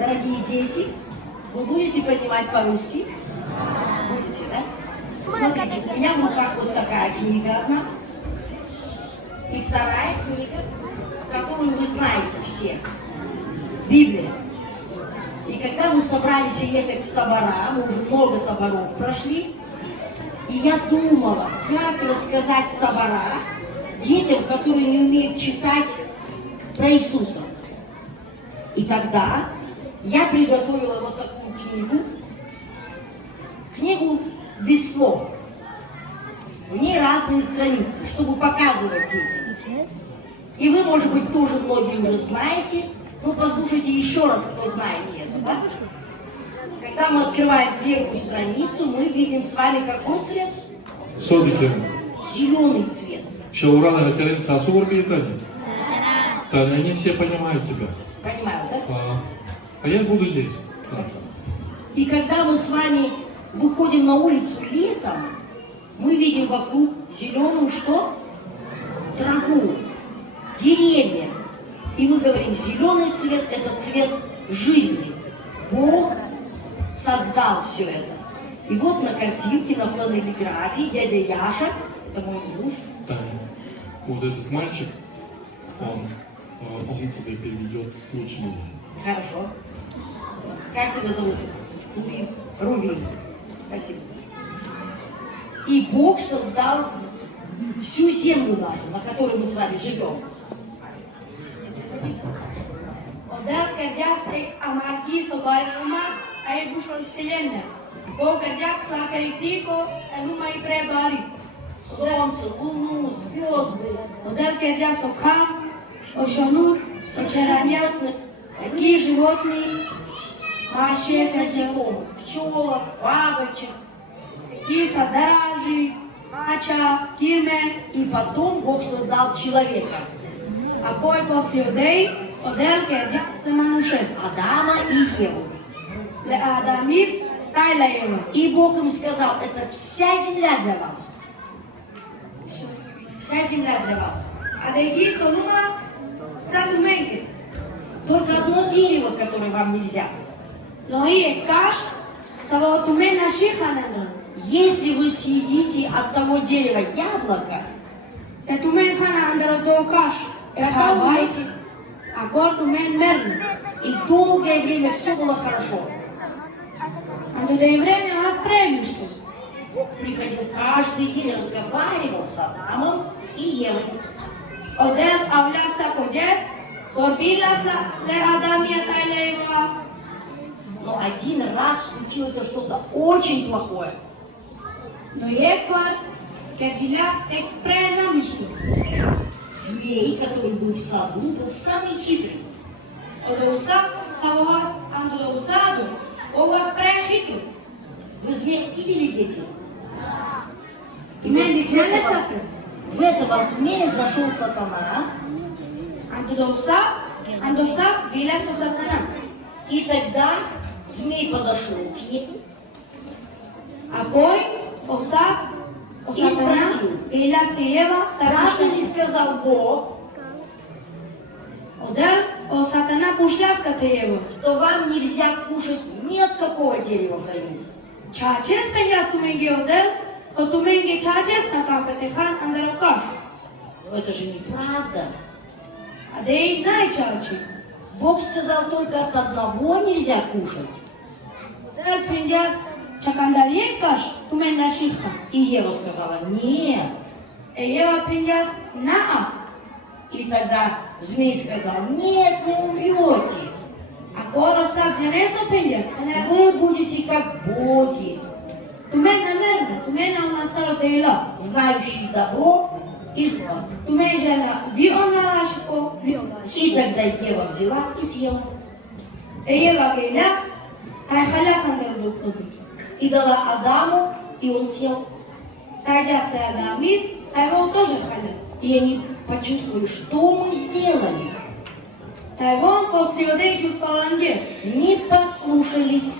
Дорогие дети, вы будете понимать по-русски? Будете, да? Смотрите, у меня в руках вот такая книга одна. И вторая книга, которую вы знаете все. Библия. И когда мы собрались ехать в табора, мы уже много таборов прошли, и я думала, как рассказать в таборах детям, которые не умеют читать, про Иисуса. И тогда я приготовила вот такую книгу без слов. В ней разные страницы, чтобы показывать детям. И вы, может быть, тоже многие уже знаете. Ну, послушайте еще раз, кто знаете это, да? Когда мы открываем первую страницу, мы видим с вами какой цвет? Зеленый цвет. Да, они все понимают тебя. Понимают, да? А я буду здесь. И когда мы с вами выходим на улицу летом, мы видим вокруг зеленую что? Траву, деревья. И мы говорим, зеленый цвет – это цвет жизни. Бог создал все это. И вот на картинке, на фланелиграфии дядя Яша, это мой муж. Да. Вот этот мальчик, он тебе переведет лучше меня. Хорошо. Как тебя зовут? Рувим. Спасибо. И Бог создал всю землю нашу, на которой мы с вами живем. Отдел кърдястрек амарки собайкума, а е душо вселенная. Бог кърдястла кърдико, а лума и пребари. Солнце, луну, звезды. Отдел кърдясо кам, ошонут, сочаранят, такие животные, Вообще насекомых, пчелок, бабочек. такие садаражи, мача, кирме. И потом Бог создал человека. А пой после одей, отдел кърдясте манушет. Адама и Еву. Ле Адамис, тайла Ева. И Бог им сказал, это вся земля для вас. Вся земля для вас. А деги солума, садуменге. Только одно дерево, которое вам нельзя. Но и каш, савотумена шиханандон. Если вы съедите от того дерева яблоко, Те тумен хана андерото каш. тогда вы будете. Акор тумен мерн. И долгое время все было хорошо. Ando de vreme нас премишко. Бог приходил каждый день, разговаривал с Адамом и Евой. Одел авляса кодес, корбилас ле Адамия тайла Ева. Но один раз случилось что-то очень плохое. Но еквар, кеджилас ек пренамишко. Змей, который был в саду, был самый хитрый. Одеуса, савоас, андоусаду, о вас прехиту. Вы змей видели, дети? И мен дитлеле сапес. В этого змея зашел сатана, Андоса, вилас о сатана. и тогда змей подошел к ней Апой, оса, о И сатана, спросил. вилас ке Ева, правда тарашка. ли сказал Бог, Одел, о сатана пушляска те Ева. что вам нельзя кушать ни от какого дерева в раю? Чачес пеньяс туменге одел, о туменге чачес на кампетехан андерокаш. Но это же неправда. А дей най чачи. Бог сказал, только от одного нельзя кушать. Одел пеньяс чакандалиен каш, тумен на шиха. И Ева сказала, нет. Ева пеньяс наа. И тогда змей сказал, нет, не умрете. А короса дженесо пеньяс, Вы будете как боги, тумен на мерна, тумен на масаро дейла. знающие добро и зло. Тумен жена виона лашико, виона И тогда Ева взяла и съела. Ева гейляс, тай халяс андерокоду. И дала Адаму, и он съел. Тай джаста адамис, тай вол тоже халяс. И они почувствовали, что мы сделали. Тай вон после одей чувствоваланге. Не послушались.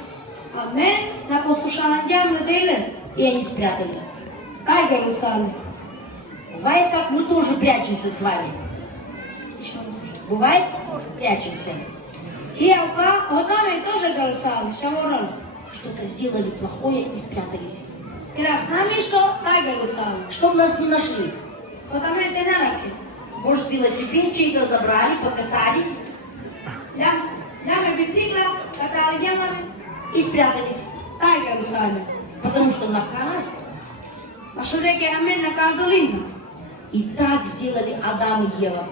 А мен на послушалангям на дейлес. И они спрятались. Тай Иерусалим. Бывает, как мы тоже прячемся с вами. Бывает, мы тоже прячемся. И Алка, Одаме тоже голосовали, шаворали. Что-то сделали плохое и спрятались. И раз нами что, так голосовали. Чтоб нас не нашли. Одаме те на руки. Может, велосипед чей-то забрали, покатались Даме бицикла, катали ямами, и спрятались. так голосовали. Потому что накарали. А что реки Амен на Казолина? И так сделали Адам и Ева.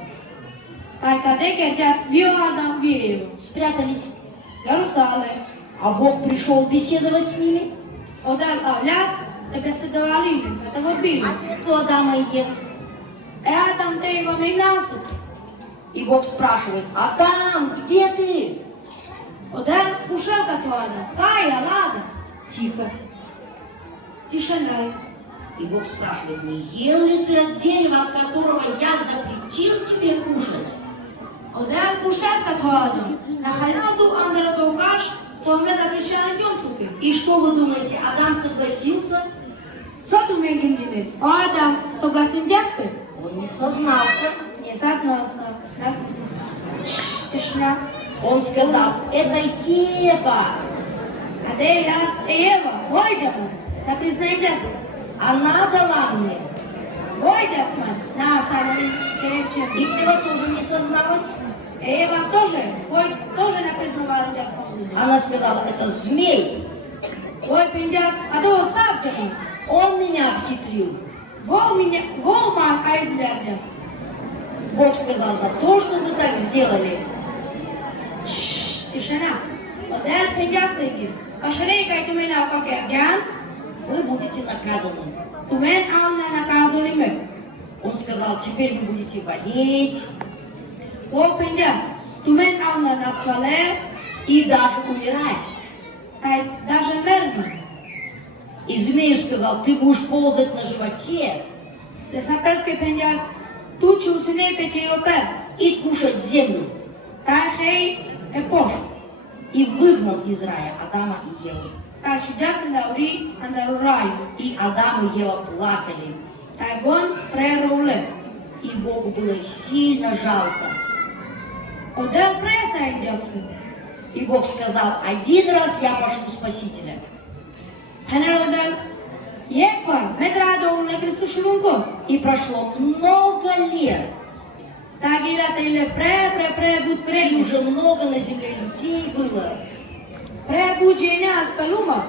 Так кадеке тяс вио Адам вио. Спрятались. Голосовали. А Бог пришел беседовать с ними. Одел авляс, тебе седовали, это вот били. А нету Адама и Евы. Адам те вам и насу. И Бог спрашивает: Адам, где ты? Одел ушел к Адам. Кая, лада. Тихо. Тишина. И Бог спрашивает: не ел ли ты от дерева, от которого я запретил тебе кушать? Одел пуштас к Адам. На хайраду андеру каш, своме запрещали днем туки. И что вы думаете, Адам согласился? Что ты мне гинджинит? Адам согласен детстве? Он не сознался. Не сознался. Да? Тишина. Он сказал: это Ева. А ты раз Ева, войдем. Да признай детстве. Она дала мне. Войдем, на самом керечем. И Ева тоже не созналась. Ева тоже, тоже не признавала детство. Она сказала: это змей. Ой, пиндяс, а ты усапчами. Он меня обхитрил. Вол ман айдлядяс. Бог сказал: за то, что вы так сделали, Тишина. Одел пиндяс леги. Пашерейка и тумена укакерджан. вы будете наказаны. Тумен ална наказу лиме. Он сказал: теперь вы будете болеть Вол пиндяс. Тумен ална насвале. и даже умирать. Тай даже мерно. И змею сказал: ты будешь ползать на животе Лесапески пиндяс. Tu чусне петиопер. и кушать землю. Тай хей эпош. И выгнал из рая Адама и Еву. Тай шидяс лаури андарурай. И Адам и Ева плакали. Тай вон преруле. И Богу было их сильно жалко. Одел преса индясу. И Бог сказал: один раз я пошлю Спасителя. Хенеродел. Еквар, медрадо лекрису шулункос. И прошло много лет. Тагира тейле пре буд И фреги. уже много на земле людей было, Пре буд женя аспелума.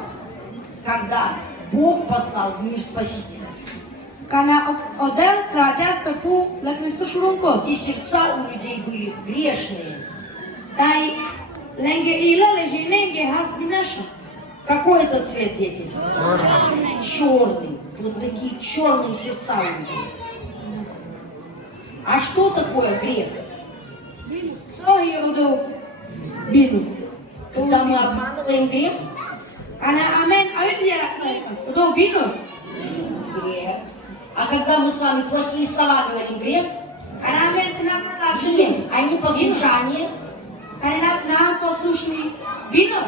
когда Бог послал в мир Спасителя. Кана одел крадяс пепу лекрису шулункос. И сердца у людей были грешные. Тай ленге ила лежиненге хас бинеша. Какой это цвет, дети? Черный. Вот такие черные сердца у людей. А что такое грех? Сохи одо бину. Когда мы обманываем грех? Кана амен аидлера флейкас. Одо бину. Грех. А когда мы с вами плохие слова говорим, грех? Кана амен кнап на Грех. лажине. А непослушание? Кана на послушный бину.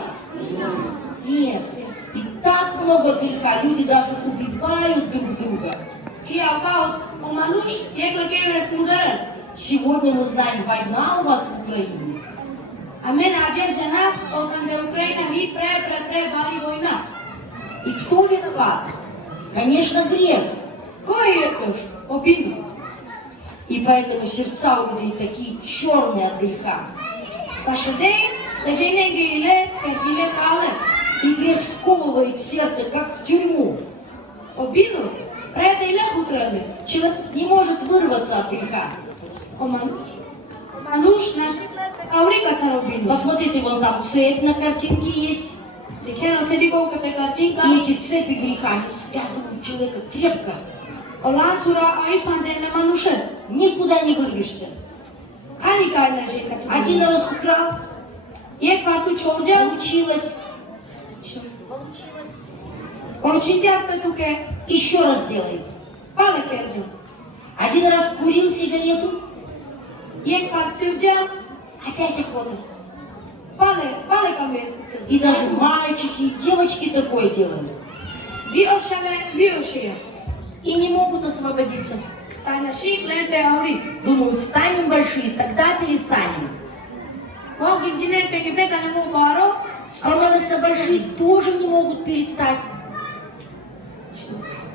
Нет. И так много греха. Люди даже убивают друг друга. И алкаус у мануш екло кеврес мударен. Сегодня мы знаем, война у вас в Украине. Амен аджез жанас оканде Украина и пре бали война. И кто виноват? Конечно, грех. Кой етош? Обидно. И поэтому сердца у людей такие черные от греха. Пашадей лежененге иле кертиле кале. И грех сковывает сердце, как в тюрьму. Обидно. Прете иле хутреле. Человек не может вырваться от греха. О мануш наш аурика таробидно. Посмотрите, вон там цепь на картинке есть. Дикено тедико капе картинка. И эти цепи греха, они связывают человека крепко. Олан сура ай пандене мануше. Никуда не вырвешься. Ани кай лежи кату. Один раз украл, Ек фарту чорджа. получилось. Получитяс петуке. Еще раз делай. Пале керджа. Один раз курил сигарету, Ек фарт силджа. опять охота. Пале камес пиццел. И даже мальчики, и девочки такое делают. Виошия. И не могут освободиться. Танаши клепе аури. Думают, станем большие, тогда перестанем. Бог инженер пегибека не мог баро, Становятся большие, тоже не могут перестать.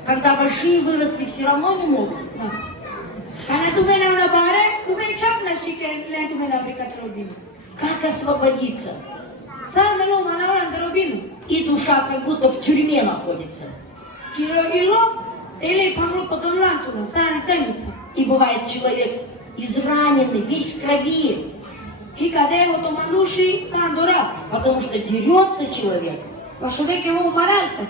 Когда большие выросли, все равно не могут. Когда तुम्हें ना उन्हें बारे, तुम्हें छप नशी के ले तुम्हें ना ब्रिका तेरोबीनु. Как освободиться? Сам мело манаура теробину. И душа как будто в тюрьме находится. Чиро ило, теле памло потом ланцуно, саран темница. И бывает человек израненный, весь в крови, И когда его то мануши, сан дора. потому что дерется человек. Вашовек его умаральте.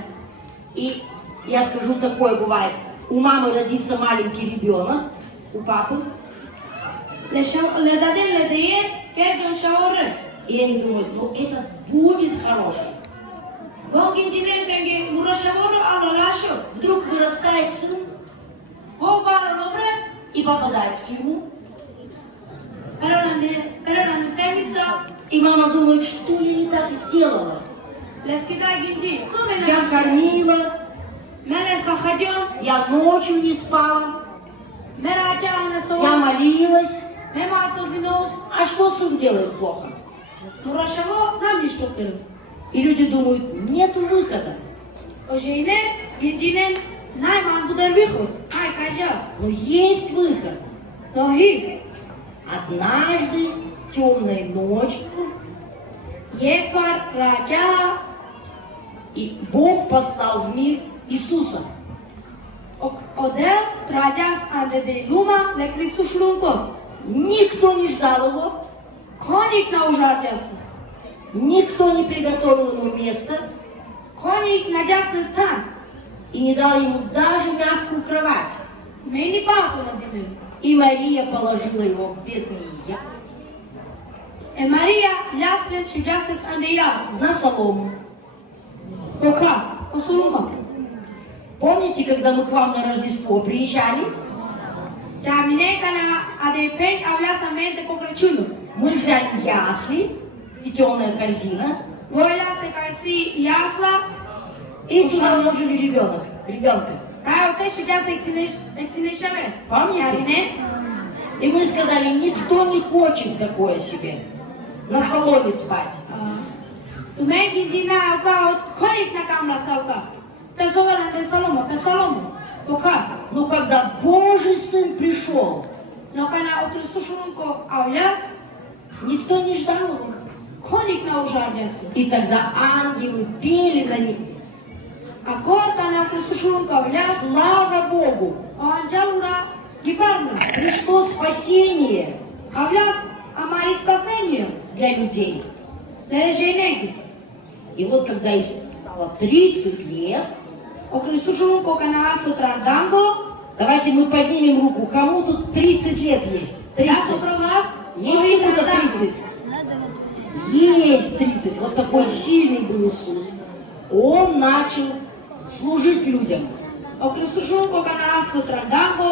И я скажу, такое бывает. У мамы родится маленький ребенок, у папы, Le dade le deie, chiar de un șaoră. и они думают, ну это будет хороший. Bog inginer penge ura șaoră ala lașo. Вдруг вырастает сын Go baro lobre, и попадает в тюрьму. pero la temnița, И мама думает, что я не так сделала. le schida gindi. Sume Я na кормила, mele khadion, я ночью не спала, mera acea na я so. молилась. Mema to zinos, А что сын делает плохо? ura șavo, n-am nici topelu. И люди думают, нету выхода. O jene, inginer, n-ai man budel vihu. Hai caja. Но есть выход. Nohi, Однажды, темной ночью, iepar raja, и Бог послал в мир Иисуса. odel trageas ande de luma le Hristos luncos. Никто не ждал его, Коник на ужартясность. никто не приготовил ему место Коник на дясный стан. и не дал ему даже мягкую кровать. Мени папу на дивились. И Мария положила его в бедные ясли Maria ляслес și ляслес ande ясны. на солому. O casă, o solumă. Помните, когда мы к вам на Рождество приезжали? Ceamine ca na ade peni avea să mente pe Crăciunul. Мы взяли ясли, плетеная корзина, Voi lasă ca si iasla, и туда вложили ребенка. ca o te și dea să exțineșevesc. Помните? Ceamine, И мы сказали, никто не хочет такое себе, на соломе спать. tu mergi în gina ca o conic na cam la sau ca. Pe solomă, pe solomă. O casă. Но когда Божий Сын пришел, No ca na o Hristosul încă au ias, никто не ждал его. conic na ujargească. И тогда ангелы пели на них. Acolo ca na Hristosul încă au ias, Слава Богу! o angelura ghibarnă. Пришло спасение Au ias amari spasenie. для людей. Le jeneghi. И вот когда Иисусу стало 30 лет, O Hristosul încă ca na asu trandango, давайте мы поднимем руку, кому тут 30 лет есть? da 30. supra vas, Есть кому-то 30? Есть 30. Вот такой сильный был Иисус. Он начал служить людям. O Hristosul încă ca na asu trandango,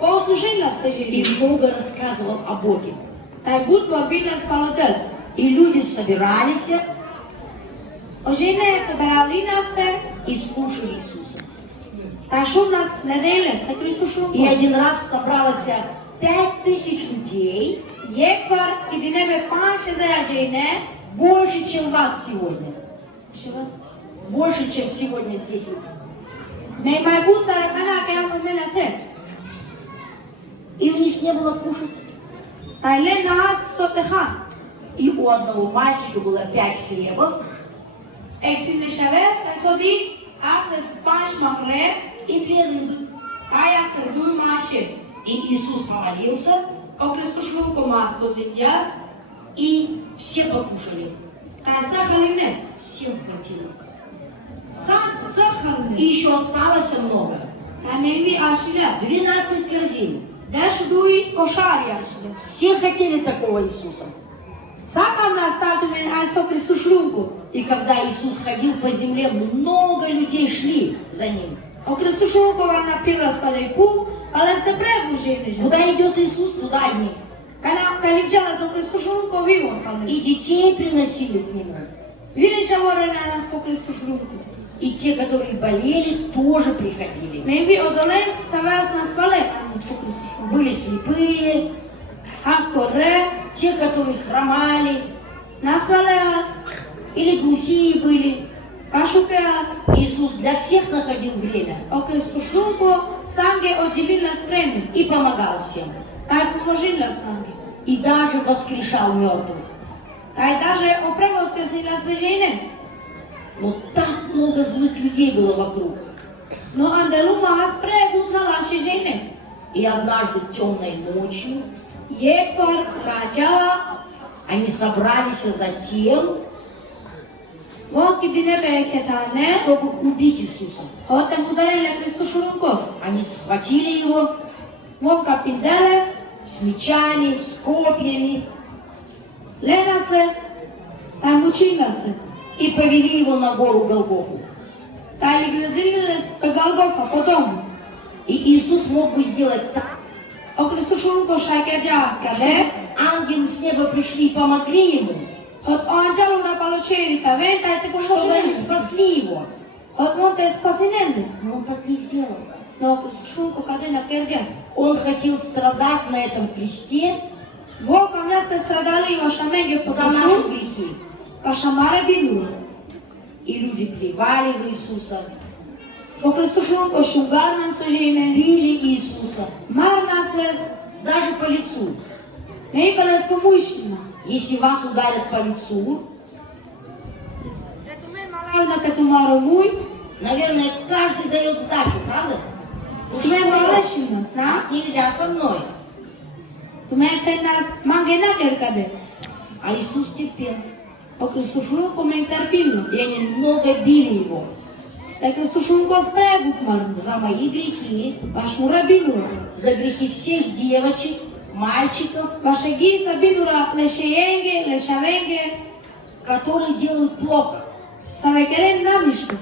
o slujim la И stăjenie. много рассказывал о Боге. Ai but vorbit la spalotel. И люди собирались O žene se beralina spe, и слушали Иисуса. ta šum nas ledeles, na Hristosul И încă. один раз собралось 5000 людей, Iepar, i dineve panșe zera žene, больше, чем вас сегодня. și vas, Больше, чем сегодня здесь. mai but să rămână că am în mine te. И у них не было кушать. Ta ile na as sotehan. И у одного мальчика было 5 хлебов Exine și aveți, te sodi, astăzi panș mangre, и 2 рыбы. ai astăzi dui mașe. И Иисус помолился, O Hristosul încă m-a scozit ias, и все покушали. ca să hăline. Всем хватило. Să hăline. И еще осталось много. Ta mi-ai așileas. 12 корзин. Deci dui coșari așileas. Все хотели такого Иисуса. Să cam la statul meu, ai să Hristosul încă. И когда Иисус ходил по земле, много людей шли за Ним. O Hristosul încă v-am napiră spalei pu, ale ste prebu žene. Куда идет Иисус, туда они. Ca ligeala să Hristosul încă vivo. И детей приносили к Нему. Vine și vor în aia să Hristosul încă. И те, которые болели, тоже приходили. Maybe odolen să aveați na svale am să Hristosul. Были слепые, Hastore, те, которые хромали, Насвалеас, или глухие были. кашукеас, Иисус для всех находил время о Христушунко, санге отделилось время, и помогал всем. кай поможила санге. И даже воскрешал мертвых. Кай даже оправостесила свежене. Но так много злых людей было вокруг. Но анделума аспрегут на нашей жене. И однажды темной ночью Епар, раджа, они собрались за тем, волки динебе кетане, чтобы убить Иисуса. отем ударили Христушунков. Они схватили его Волка пинделес, с мечами, с копьями ленаслес, тай мучиласлес. и повели его на гору Голгофу. Тай лиградилес по Голгофа, по дому. И Иисус мог бы сделать так, О Христушунко шайкерджа скаже, ангелы с неба пришли и помогли ему, от анджелу на полочерика, вента и те чтобы они поможили. спасли его. От монте спасинендес. Но он так не сделал. Но Христушунко кадена керджас. Он хотел страдать на этом кресте Волка мясте страдали и ваша меге за наши потушу, грехи. ваша маре билуе. И люди плевали в Иисуса, О Христушунко шугар на сожене, били Иисуса, мар наслес, даже по лицу. не ипалес помуйщинас. Если вас ударят по лицу, На петумару муй, наверное, каждый дает сдачу, правда? Ну туме что, малешинас, на? так нельзя со мной. Туме пенас мангена керкаде. А Иисус терпел. О Христушунко ме терпилно. И они много били его О Христушунко спрегут марно. за мои грехи, Ваш мура билура. за грехи всех девочек, мальчиков, Ваша гиса билура лешеенге, лешавенге, которые делают плохо. савекерен намишку.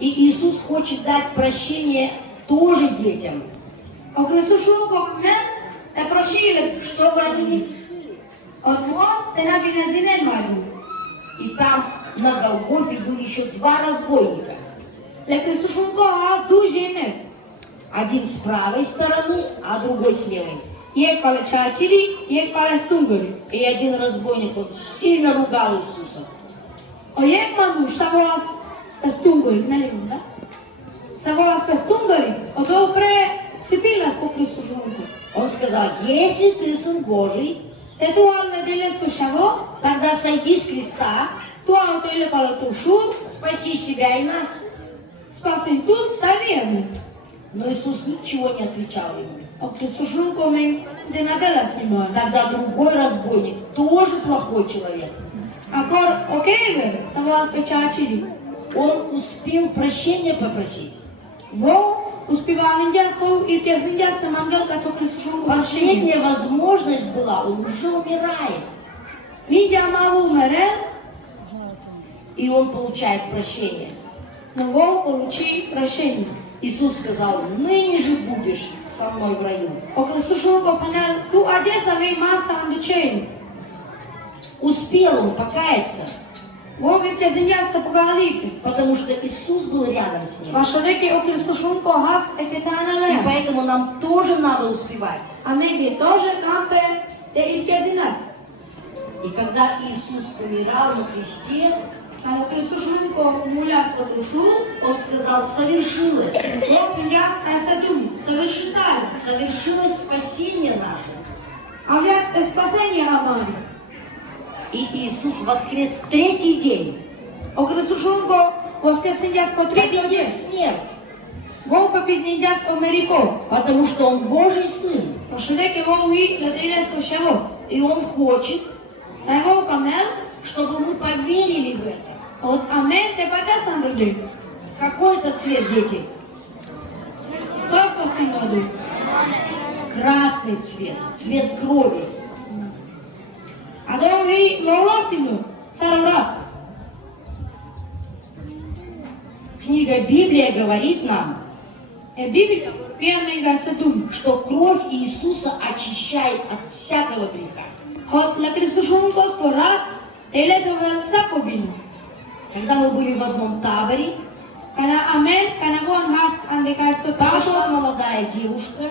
И Иисус хочет дать прощение тоже детям, О Христушунко ме те прошили, чтобы они... от вот те на винезинен марно. И там на Голгофе были еще два разбойника. Ле Христушунко аз дужине. Один с правой стороны, а другой с левой. Ек пале чачили, ек пале стунгали. И один разбойник, он сильно ругал Иисуса. O ек мануш савоас пестунгали, нали му, да? Савоас пестунгали, о добре цепилнас по Христушунко. Он сказал, если ты сын Божий, Тетуалне делеско шаво, тогда сойди с креста, туа отойле пале тушу, спаси себя и нас. спасен тут, тавиеме. Но Иисус ничего не отвечал ему. О Христушунко мен денаделас мимоя. Тогда другой разбойник, тоже плохой человек, Акор окейве, савоас печачили. он успел прощения попросить. Во успевал своу и те индиас на мангал, като Христушунко прошили. Последняя возможность была, он уже умирает. Видя маву умерел, И он получает прощение. но во получи прощение. Иисус сказал, ныне же будешь со мной в раю. O Христушунко панел, ту адеса вей манца андучейни. Успел он покаяться, Во вирте индиас погалипи. потому что Иисус был рядом с ним. Ваша реки о Христушунко хас екетана И лея. поэтому нам тоже надо успевать. А меги тоже кампе те иркезинас. И когда Иисус умирал на кресте, А о Христушунко муляс по душу, он сказал, совершилось. во индиас эсетум, совершисали. Совершилось спасение наше. А вяз е спасение амари. И Иисус воскрес в третий день. О Христушунко воскрес индиас по три Победил дни. смерть, Во побед индиас о мерипо. потому что Он Божий Сын. Ваша реки во уи леделеско шево. И Он хочет, Тай во камел, чтобы мы поверили в это. от амен те патясан други. Какой это цвет, дети? Состо синоду. Красный цвет, цвет крови. А до ви лолосину, сарара. Книга Библия говорит нам, Е бибика пиаменга сетум. что кровь Иисуса очищает от всякого греха. От ла Христушунко скора, телетовел сакобину. Когда мы были в одном таборе, Кана амен, кана вон хас андекайсто там пашо. шла молодая девушка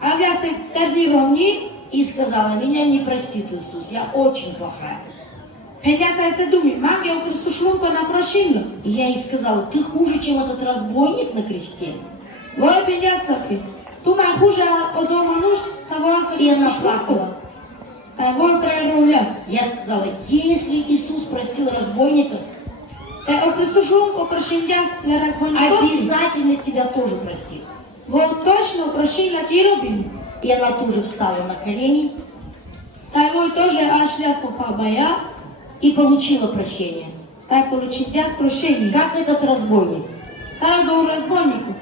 Авя се терни ромни, и сказала, меня не простит Иисус, я очень плохая. Пендяса се думи, магия окресушлунко на прошинло. И я ей сказала, ты хуже, чем этот разбойник на кресте. Вој пендяслаки, тума е хуже од ова нуш са војанство И она кресушлунко. плакала. Тај вој преровляс. Я сказала, если Иисус простил разбойника, Тај окресушлунко прошиндяс ле разбойникоски. обязательно тебя тоже простит. Вој точно прошинла ти робин. И она тоже встала на колени Тај вој тоже ашляс по пабаја. и получила прощение. Тај получиндяс прошение. Как этот разбойник. Сара до разбойнику.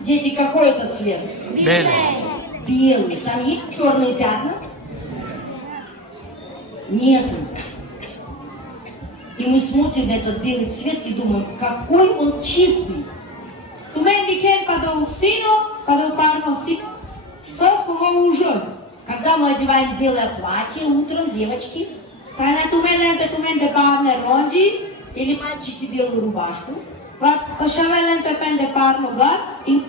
Дети, какой это цвет? Белый. Там есть черные пятна? Нету. И мы смотрим на этот белый цвет и думаем, какой он чистый. Туменди кен па до сино, па до парно сино. Соско во ужо. Когда мы одеваем белое платье утром, девочки, Тај не туменен пе туменде парне ронджи. или мальчики белую рубашку, Ошавелен пе пенде парно гар. и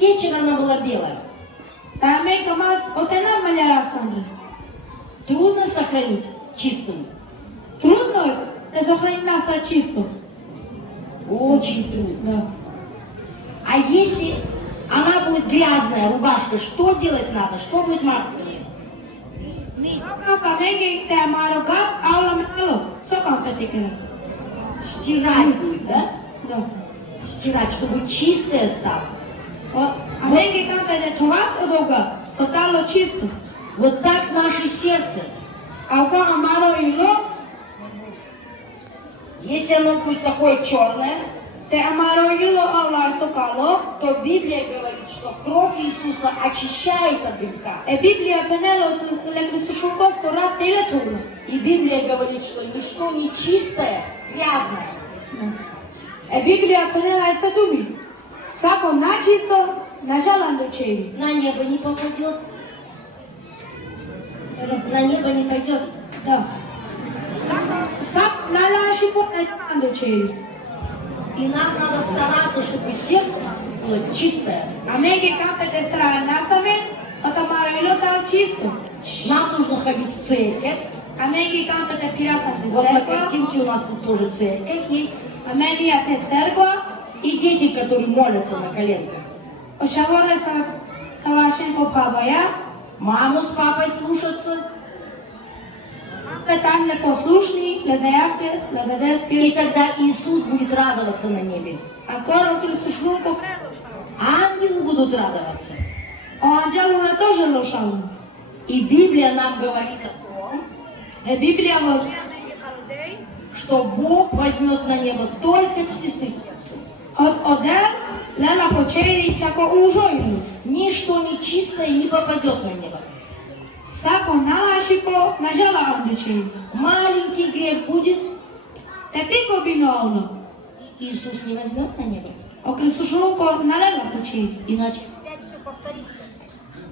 вечером она была белая. Тај мека мас отена малја расандре. Трудно сохранить чистым. Трудно е да сохрани нас чисто. Очень трудно. Да. А если она будет грязная, рубашка, что делать надо? Что будет мама делать? Сока па меге те амаро гар, аула мало. Сока пе текерас. Стирать будет, да? Да. Стирать, чтобы чистая стала. А меге капе де товас одога, отало чисто. Вот так наше сердце. Аука амаро ило, Если оно будет такое черное, те амаро ило аула сокало, то Библия говорит, что кровь Иисуса очищает от греха. е Библија фенело ле крисушункоско рат теле турно. И Библия говорит, что ничто нечистое, грязное Е Библија фенела е се думи. Сако начисто, нажалан до чеви. на небо не попадет. На небо не пойдет. Да. Сак налаши по нажалан до чеви. И нам надо стараться, чтобы сердце было чистое. А меге капе де страна насаме, отамаро ило тал чисто. Нам нужно ходить в церковь. А меге капе де тирасан де Вот на церква. картинке у нас тут тоже церковь есть. А меге ја те церква. И дети, которые молятся на коленках. Ошаворе са вашен по пабаја. Маму с папой слушаться. Пе там ле послушни, ле дејаке, ле И дедеске. тогда Иисус будет радоваться на небе. А коро крисушнунко Ангелы будут радоваться. анđeluna тоже лошално. И Библия нам говорит о том, Е Библија во что Бог возьмет на небо только чистых сердцем. од одел лела почери чако ужојну. Ничто нечистое не попадет на небо. Сако налаши по нажала андучи. Маленький грех будет, Те пико биноално. Иисус не возьмет на небо. О крисушнунко налела почери. Иначе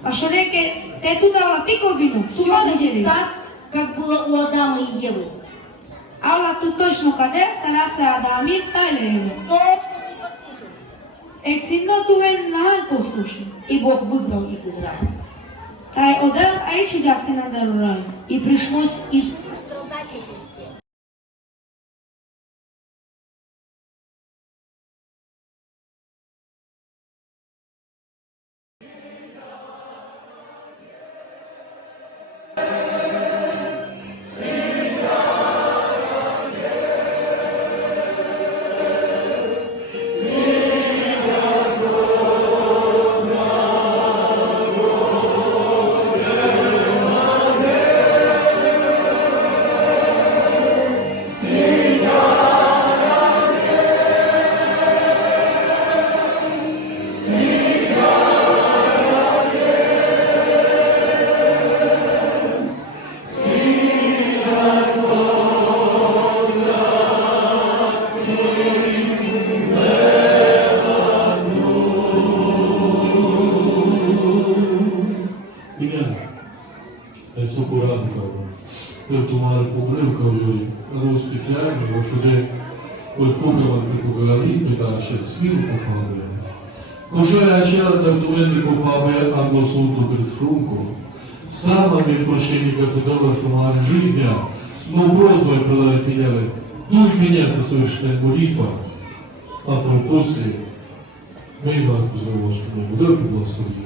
А шо реке те тудала пико бино. все Сума будет недели. так, как было у Адама и Евы. Ала ту точно каде се расле Адами стале. Но не послушались. Е цино тувен нахал послушни. И Бог выгнал их из рая. Тај одел а ичи дасте на дарурај. И пришлось Иисусу страдать на кресте. Adesso curato per tomare il problema che avevo speciale, lascio che quel problema che la vita lascia il spirito quando Кожая aceea tăptumenii папы Англосунту Криструнку, самыми впущенника тудова, что на жизни, но просьбой продать меня, дуй меня ты совершенная молитва, а после мы вам позволим, что мы будем благословить.